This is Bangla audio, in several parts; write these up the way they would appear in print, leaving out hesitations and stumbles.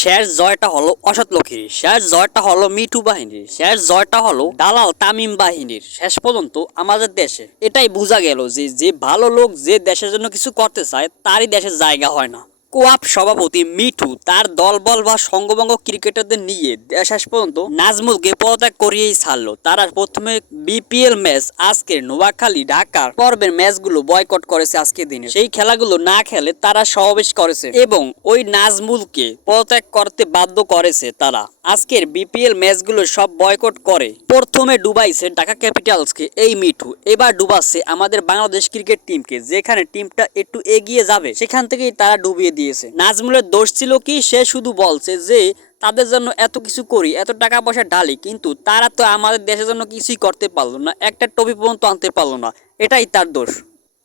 শেষ জয়টা হলো অসৎ লোকের, শেষ জয়টা হলো মিঠু বাহিনীর, শেষ জয়টা হলো দালাল তামিম বাহিনীর। শেষ পর্যন্ত আমাদের দেশে এটাই বোঝা গেল যে যে ভালো লোক যে দেশের জন্য কিছু করতে চায় তারই দেশের জায়গা হয় না। কোয়াপ সভাপতি মিঠু তার দলবল বা সঙ্গবঙ্গ ক্রিকেটারদের নিয়ে শেষ পর্যন্ত নাজমুলকে পদত্যাগ করিয়েই ছাড়লো। তারা প্রথমে বিপিএল ম্যাচ আজকের নোয়াখালী ঢাকার পর্বের ম্যাচগুলো বয়কট করেছে আজকের দিনে, সেই খেলাগুলো না খেলে তারা সমাবেশ করেছে এবং ওই নাজমুলকে পদত্যাগ করতে বাধ্য করেছে। তারা আজকের বিপিএল ম্যাচগুলো সব বয়কট করে প্রথমে ডুবাইছে ঢাকা ক্যাপিটালসকে এই মিঠু, এবার ডুবাচ্ছে আমাদের বাংলাদেশ ক্রিকেট টিমকে। যেখানে টিমটা একটু এগিয়ে যাবে সেখান থেকেই তারা ডুবিয়ে দিয়েছে। নাজমুলের দোষ ছিল কি, সে শুধু বলছে যে তাদের জন্য এত কিছু করি, এত টাকা পয়সা ঢালি, কিন্তু তারা তো আমাদের দেশের জন্য কিছুই করতে পারলো না, একটা ট্রফি পর্যন্ত আনতে পারলো না, এটাই তার দোষ।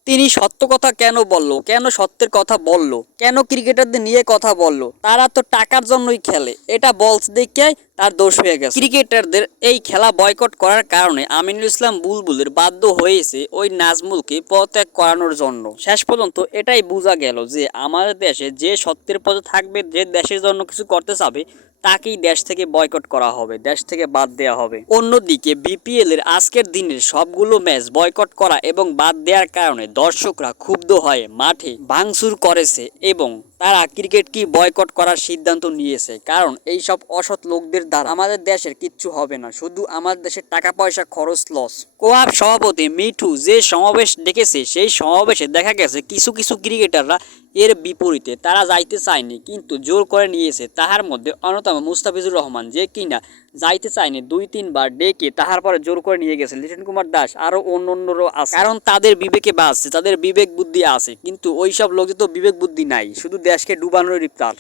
তিনি সত্য কথা কেন বললো, কেন সত্যের কথা বললো, কেন ক্রিকেটারদের নিয়ে কথা বললো? তারা তো টাকার জন্যই খেলে, এটা বলছে দেখে তার দোষ হয়ে গেছে। ক্রিকেটারদের এই খেলা বয়কট করার কারণে আমিনুল ইসলাম বুলবুলের বাধ্য হয়েছে ওই নাজমুলকে পদত্যাগ করানোর জন্য। শেষ পর্যন্ত এটাই বোঝা গেল যে আমাদের দেশে যে সত্যের পথে থাকবে, যে দেশের জন্য কিছু করতে চাবে, তাকেই দেশ থেকে বয়কট করা হবে, দেশ থেকে বাদ দেওয়া হবে। অন্যদিকে বিপিএল এর আজকের দিনের সবগুলো ম্যাচ বয়কট করা এবং বাদ দেওয়ার কারণে দর্শকরা ক্ষুব্ধ হয়ে মাঠে ভাঙচুর করেছে এবং তারা ক্রিকেট কি বয়কট করার সিদ্ধান্ত নিয়েছে। কারণ এই সব অসৎ লোকদের দ্বারা আমাদের দেশের কিচ্ছু হবে না, শুধু আমাদের দেশের টাকা পয়সা খরচ লস। কোয়াপ সভাপতি মিঠু যে সমাবেশ ডেকেছে সেই সমাবেশে দেখা গেছে কিছু কিছু ক্রিকেটাররা এর বিপরীতে, তারা যাইতে চায়নি কিন্তু জোর করে নিয়েছে। তাহার মধ্যে অন্যতম মুস্তাফিজুর রহমান, যে কিনা যাইতে চায়নি, 2-3 বার ডেকে তাহার পরে জোর করে নিয়ে গেছে। লিটন কুমার দাস আরো অন্যান্যরও আছে, কারণ তাদের বিবেকে বাঁচছে, তাদের বিবেক বুদ্ধি আছে। কিন্তু ওইসব লোকদের তো বিবেক বুদ্ধি নাই, শুধু দেশকে ডুবানোর ইফতার।